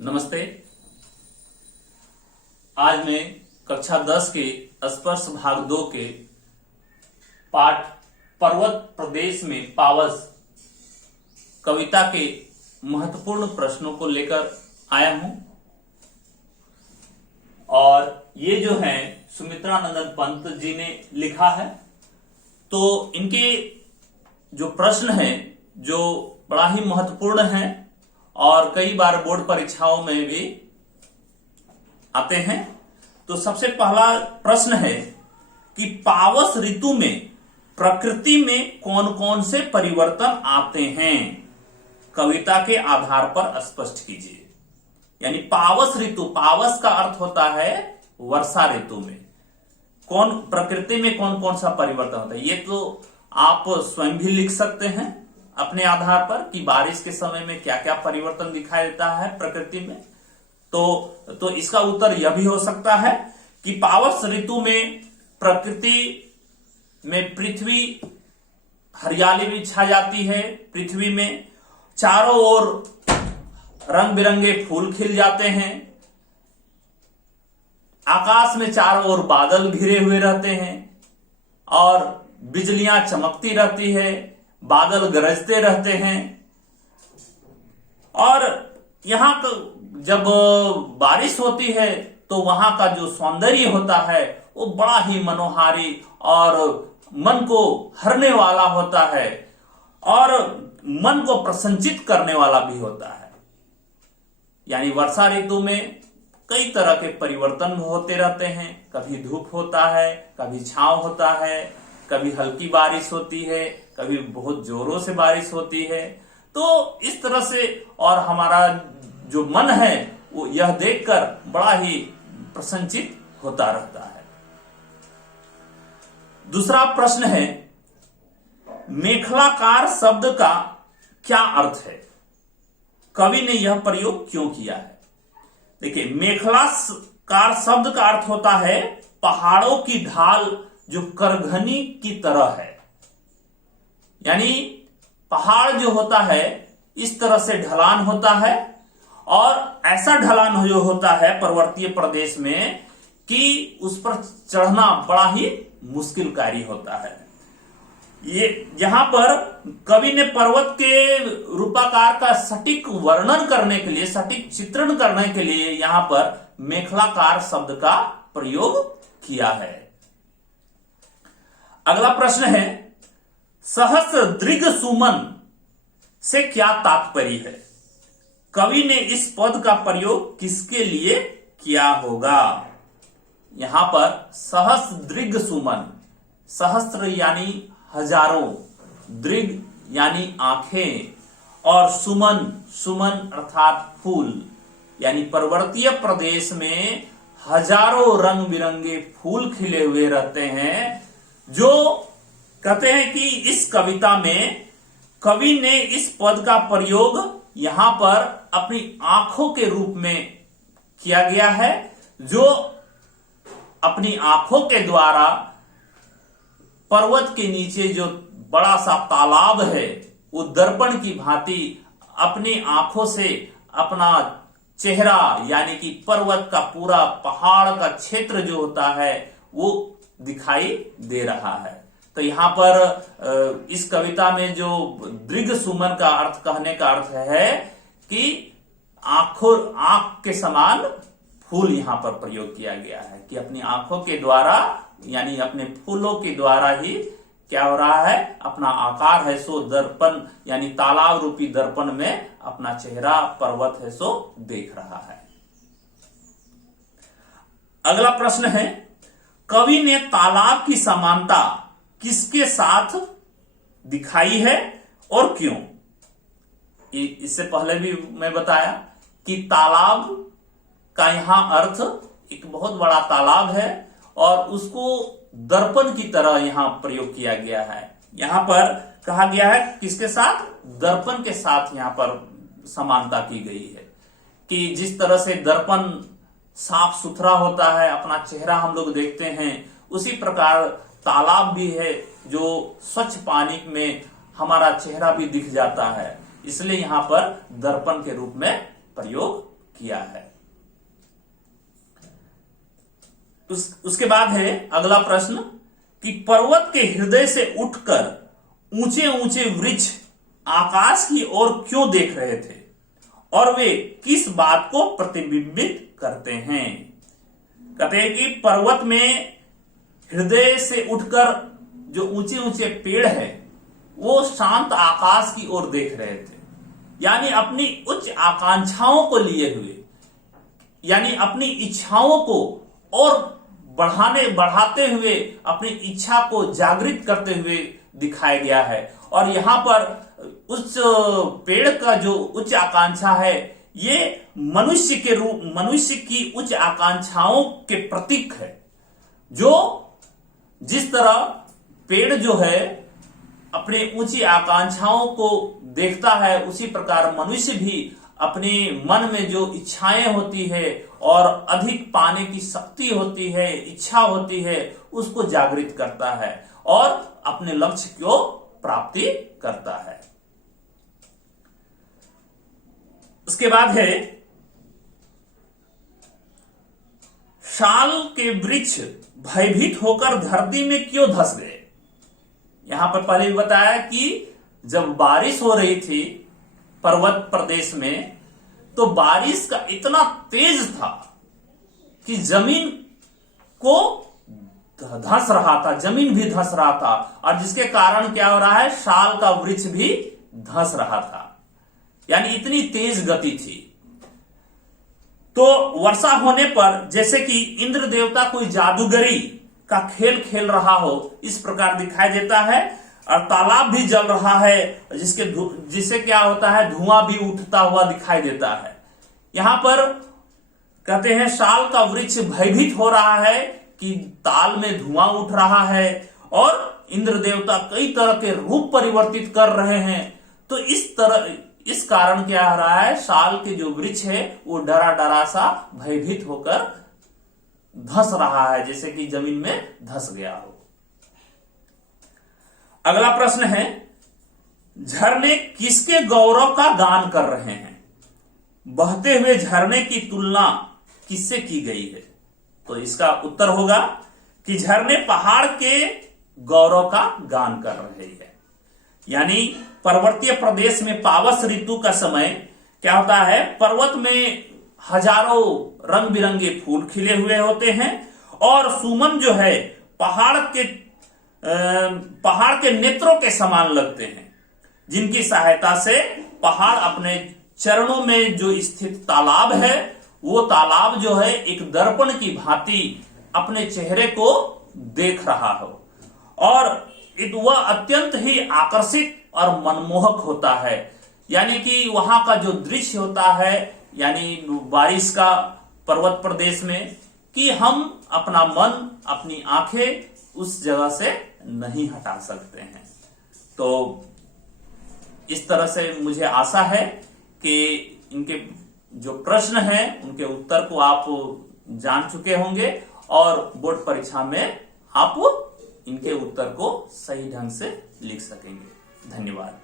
नमस्ते। आज मैं कक्षा 10 के स्पर्श भाग 2 के पाठ पर्वत प्रदेश में पावस कविता के महत्वपूर्ण प्रश्नों को लेकर आया हूं और ये जो है सुमित्रा नंदन पंत जी ने लिखा है। तो इनके जो प्रश्न हैं जो बड़ा ही महत्वपूर्ण है और कई बार बोर्ड परीक्षाओं में भी आते हैं। तो सबसे पहला प्रश्न है कि पावस ऋतु में प्रकृति में कौन कौन से परिवर्तन आते हैं, कविता के आधार पर स्पष्ट कीजिए। यानी पावस ऋतु, पावस का अर्थ होता है वर्षा ऋतु में कौन प्रकृति में कौन कौन सा परिवर्तन होता है। ये तो आप स्वयं भी लिख सकते हैं अपने आधार पर कि बारिश के समय में क्या क्या परिवर्तन दिखाई देता है प्रकृति में। तो इसका उत्तर यह भी हो सकता है कि पावस ऋतु में प्रकृति में पृथ्वी हरियाली भी छा जाती है, पृथ्वी में चारों ओर रंग बिरंगे फूल खिल जाते हैं, आकाश में चारों ओर बादल घिरे हुए रहते हैं और बिजलियां चमकती रहती है, बादल गरजते रहते हैं। और यहां जब बारिश होती है तो वहां का जो सौंदर्य होता है वो बड़ा ही मनोहारी और मन को हरने वाला होता है और मन को प्रसन्नचित करने वाला भी होता है। यानी वर्षा ऋतु में कई तरह के परिवर्तन होते रहते हैं, कभी धूप होता है, कभी छांव होता है, कभी हल्की बारिश होती है, कभी बहुत जोरों से बारिश होती है। तो इस तरह से और हमारा जो मन है वो यह देखकर बड़ा ही प्रसन्नचित होता रहता है। दूसरा प्रश्न है, मेखलाकार शब्द का क्या अर्थ है, कवि ने यह प्रयोग क्यों किया है। देखिए, मेखलाकार शब्द का अर्थ होता है पहाड़ों की ढाल जो करघनी की तरह है। यानी पहाड़ जो होता है इस तरह से ढलान होता है और ऐसा ढलान जो होता है पर्वतीय प्रदेश में कि उस पर चढ़ना बड़ा ही मुश्किल कार्य होता है। ये यहां पर कवि ने पर्वत के रूपाकार का सटीक वर्णन करने के लिए, सटीक चित्रण करने के लिए यहां पर मेखलाकार शब्द का प्रयोग किया है। अगला प्रश्न है, सहस्र दृग सुमन से क्या तात्पर्य है, कवि ने इस पद का प्रयोग किसके लिए किया होगा। यहां पर सहस्र दृग सुमन, सहस्त्र यानी हजारों, दृग यानी आंखें और सुमन, सुमन अर्थात फूल। यानी पर्वतीय प्रदेश में हजारों रंग बिरंगे फूल खिले हुए रहते हैं। जो कहते हैं कि इस कविता में कवि ने इस पद का प्रयोग यहां पर अपनी आंखों के रूप में किया गया है, जो अपनी आंखों के द्वारा पर्वत के नीचे जो बड़ा सा तालाब है वो दर्पण की भांति अपनी आंखों से अपना चेहरा यानी कि पर्वत का पूरा पहाड़ का क्षेत्र जो होता है वो दिखाई दे रहा है। तो यहां पर इस कविता में जो दृग सुमन का अर्थ कहने का अर्थ है कि आंख के समान फूल यहां पर प्रयोग किया गया है कि अपनी आंखों के द्वारा यानी अपने फूलों के द्वारा ही क्या हो रहा है, अपना आकार है सो दर्पण यानी तालाब रूपी दर्पण में अपना चेहरा पर्वत है सो देख रहा है। अगला प्रश्न है, कवि ने तालाब की समानता किसके साथ दिखाई है और क्यों। इससे पहले भी मैं बताया कि तालाब का यहां अर्थ एक बहुत बड़ा तालाब है और उसको दर्पण की तरह यहां प्रयोग किया गया है। यहां पर कहा गया है किसके साथ, दर्पण के साथ यहां पर समानता की गई है कि जिस तरह से दर्पण साफ सुथरा होता है, अपना चेहरा हम लोग देखते हैं, उसी प्रकार तालाब भी है जो स्वच्छ पानी में हमारा चेहरा भी दिख जाता है। इसलिए यहां पर दर्पण के रूप में प्रयोग किया है। उसके बाद है अगला प्रश्न कि पर्वत के हृदय से उठकर ऊंचे ऊंचे वृक्ष आकाश की ओर क्यों देख रहे थे और वे किस बात को प्रतिबिंबित करते हैं। कहते हैं कि पर्वत में हृदय से उठकर जो ऊंचे ऊंचे पेड़ है वो शांत आकाश की ओर देख रहे थे, यानी अपनी उच्च आकांक्षाओं को लिए हुए, यानी अपनी इच्छाओं को और बढ़ाते हुए अपनी इच्छा को जागृत करते हुए दिखाया गया है। और यहां पर उस पेड़ का जो उच्च आकांक्षा है ये मनुष्य की उच्च आकांक्षाओं के प्रतीक है। जो जिस तरह पेड़ जो है अपनी ऊंची आकांक्षाओं को देखता है, उसी प्रकार मनुष्य भी अपने मन में जो इच्छाएं होती है और अधिक पाने की शक्ति होती है, इच्छा होती है, उसको जागृत करता है और अपने लक्ष्य को प्राप्ति करता है। उसके बाद है साल के वृक्ष भयभीत होकर धरती में क्यों धंस गए। यहां पर पहले भी बताया कि जब बारिश हो रही थी पर्वत प्रदेश में, तो बारिश का इतना तेज था कि जमीन को धंस रहा था, जमीन भी धंस रहा था, और जिसके कारण क्या हो रहा है, साल का वृक्ष भी धंस रहा था, यानी इतनी तेज गति थी। तो वर्षा होने पर जैसे कि इंद्र देवता कोई जादूगरी का खेल खेल रहा हो, इस प्रकार दिखाई देता है। और तालाब भी जल रहा है जिससे क्या होता है, धुआं भी उठता हुआ दिखाई देता है। यहां पर कहते हैं साल का वृक्ष भयभीत हो रहा है कि ताल में धुआं उठ रहा है और इंद्र देवता कई तरह के रूप परिवर्तित कर रहे हैं। तो इस कारण क्या हो रहा है, साल के जो वृक्ष है वो डरा डरा सा भयभीत होकर धंस रहा है, जैसे कि जमीन में धंस गया हो। अगला प्रश्न है झरने किसके गौरव का गान कर रहे हैं। बहते हुए झरने की तुलना किससे की गई है। तो इसका उत्तर होगा कि झरने पहाड़ के गौरव का गान कर रहे हैं। यानी पर्वतीय प्रदेश में पावस ऋतु का समय क्या होता है, पर्वत में हजारों रंग बिरंगे फूल खिले हुए होते हैं और सुमन जो है पहाड़ के नेत्रों के समान लगते हैं, जिनकी सहायता से पहाड़ अपने चरणों में जो स्थित तालाब है, वो तालाब जो है एक दर्पण की भांति अपने चेहरे को देख रहा हो और वह अत्यंत ही आकर्षित और मनमोहक होता है। यानी कि वहां का जो दृश्य होता है, यानी बारिश का पर्वत प्रदेश में, कि हम अपना मन, अपनी आंखें उस जगह से नहीं हटा सकते हैं। तो इस तरह से मुझे आशा है कि इनके जो प्रश्न हैं उनके उत्तर को आप जान चुके होंगे और बोर्ड परीक्षा में आप इनके उत्तर को सही ढंग से लिख सकेंगे। धन्यवाद।